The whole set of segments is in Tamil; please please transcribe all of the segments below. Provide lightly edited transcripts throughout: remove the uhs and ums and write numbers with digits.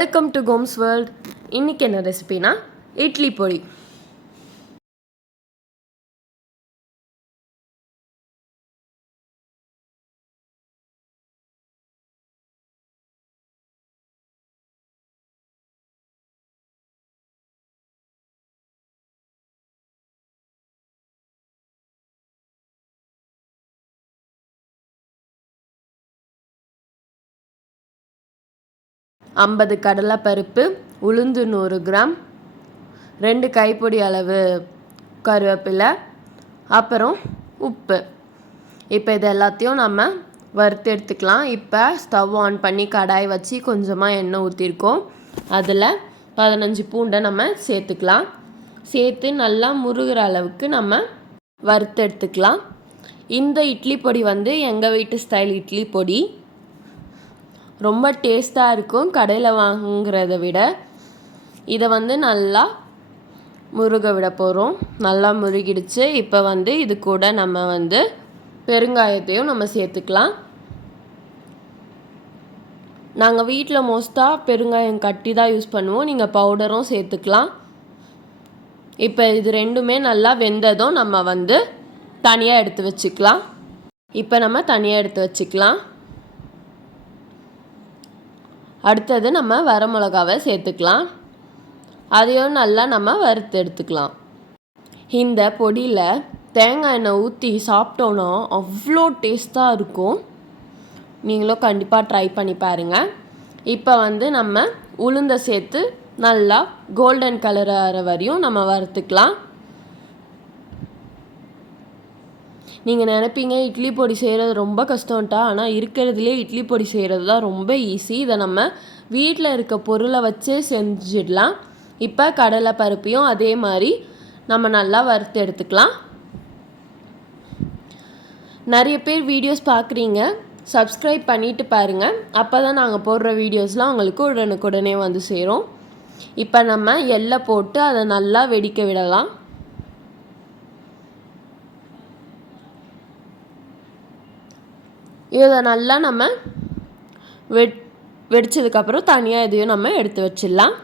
Welcome to Gomez world. இன்றைக்கி என்ன ரெசிபினா இட்லி பொடி. ஐம்பது கடலைப்பருப்பு, உளுந்து 100 கிராம், 2 கைப்பொடி அளவு கருவேப்பிலை, அப்புறம் உப்பு. இப்போ இது எல்லாத்தையும் நம்ம வறுத்து எடுத்துக்கலாம். இப்போ ஸ்டவ் ஆன் பண்ணி கடாய் வச்சு கொஞ்சமாக எண்ணெய் ஊற்றிருக்கோம். அதில் 15 பூண்டை நம்ம சேர்த்துக்கலாம். சேர்த்து நல்லா முருகிற அளவுக்கு நம்ம வறுத்து எடுத்துக்கலாம். இந்த இட்லி பொடி எங்கள் வீட்டு ஸ்டைல் இட்லி பொடி. ரொம்ப டேஸ்ட்டாக இருக்கும் கடையில் வாங்குறத விட. இதை நல்லா முருக விட போகிறோம். நல்லா முருகிடுச்சு. இப்போ இது கூட நம்ம பெருங்காயத்தையும் நம்ம சேர்த்துக்கலாம். நாங்கள் வீட்டில் மோஸ்ட்டாக பெருங்காயம் கட்டி தான் யூஸ் பண்ணுவோம். நீங்கள் பவுடரும் சேர்த்துக்கலாம். இப்போ இது ரெண்டுமே நல்லா வெந்ததும் நம்ம தனியாக எடுத்து வச்சுக்கலாம். இப்போ நம்ம தனியாக எடுத்து வச்சுக்கலாம். அடுத்தது நம்ம வரமிளகாவை சேர்த்துக்கலாம். அதையும் நல்லா நம்ம வறுத்து எடுத்துக்கலாம். இந்த பொடியில் தேங்காய் எண்ணெய் ஊற்றி சாப்பிட்டோன்னா அவ்வளோ டேஸ்ட்டாக இருக்கும். நீங்களும் கண்டிப்பாக ட்ரை பண்ணி பாருங்கள். இப்போ நம்ம உளுந்தை சேர்த்து நல்லா கோல்டன் கலர் ஆகிற வரையும் நம்ம வறுத்துக்கலாம். நீங்கள் நினைப்பீங்க இட்லி பொடி செய்கிறது ரொம்ப கஷ்டம்ட்டா. ஆனால் இருக்கிறதுலே இட்லி பொடி செய்கிறது தான் ரொம்ப ஈஸி. இதை நம்ம வீட்டில் இருக்க பொருளை வச்சு செஞ்சிடலாம். இப்போ கடலை பருப்பையும் அதே மாதிரி நம்ம நல்லா வறுத்து எடுத்துக்கலாம். நிறைய பேர் வீடியோஸ் பார்க்குறீங்க, சப்ஸ்கிரைப் பண்ணிவிட்டு பாருங்கள். அப்போ தான் நாங்கள் போடுற வீடியோஸ்லாம் உங்களுக்கு உடனுக்குடனே சேரும். இப்போ நம்ம எண்ணெய் போட்டு அதை நல்லா வெடிக்க விடலாம். இதை நல்லா நம்ம வெடிச்சதுக்கப்புறம் தனியாக இதையும் நம்ம எடுத்து வச்சிடலாம்.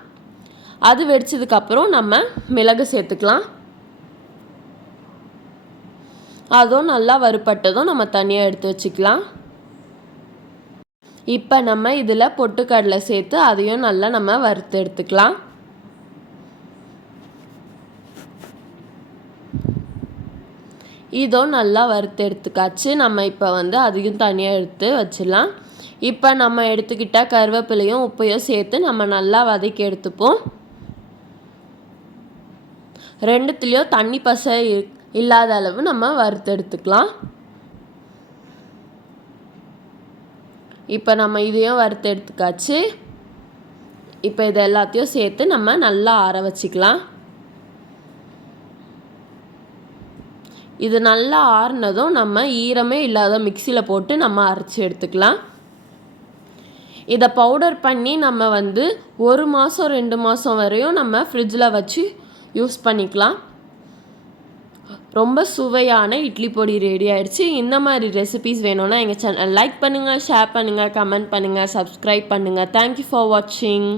அது வெடிச்சதுக்கப்புறம் நம்ம மிளகு சேர்த்துக்கலாம். அதுவும் நல்லா வறுபட்டதும் நம்ம தனியாக எடுத்து வச்சுக்கலாம். இப்போ நம்ம இதில் பொட்டுக்கடலை சேர்த்து அதையும் நல்லா நம்ம வறுத்து எடுத்துக்கலாம். இதோ நல்லா வறுத்து எடுத்துக்காச்சு. நம்ம இப்போ அதையும் தனியாக எடுத்து வச்சிடலாம். இப்போ நம்ம எடுத்துக்கிட்ட கருவேப்பிலையும் உப்பையும் சேர்த்து நம்ம நல்லா வதக்கி எடுத்துப்போம். ரெண்டுத்துலேயும் தண்ணி பசை இல்லாத அளவு நம்ம வறுத்து எடுத்துக்கலாம். இப்போ நம்ம இதையும் வறுத்து எடுத்துக்காச்சு. இப்போ இது எல்லாத்தையும் சேர்த்து நம்ம நல்லா ஆற வச்சுக்கலாம். இது நல்லா ஆறுனதும் நம்ம ஈரமே இல்லாத மிக்சியில் போட்டு நம்ம அரைச்சி எடுத்துக்கலாம். இதை பவுடர் பண்ணி நம்ம 1 மாதம் 2 மாதம் வரையும் நம்ம ஃப்ரிட்ஜில் வச்சு யூஸ் பண்ணிக்கலாம். ரொம்ப சுவையான இட்லி பொடி ரெடி ஆகிடுச்சு. இந்த மாதிரி ரெசிபீஸ் வேணும்னா எங்கள் சேனல் லைக் பண்ணுங்கள், ஷேர் பண்ணுங்கள், கமெண்ட் பண்ணுங்கள், சப்ஸ்கிரைப் பண்ணுங்கள். தேங்க்யூ ஃபார் வாட்சிங்.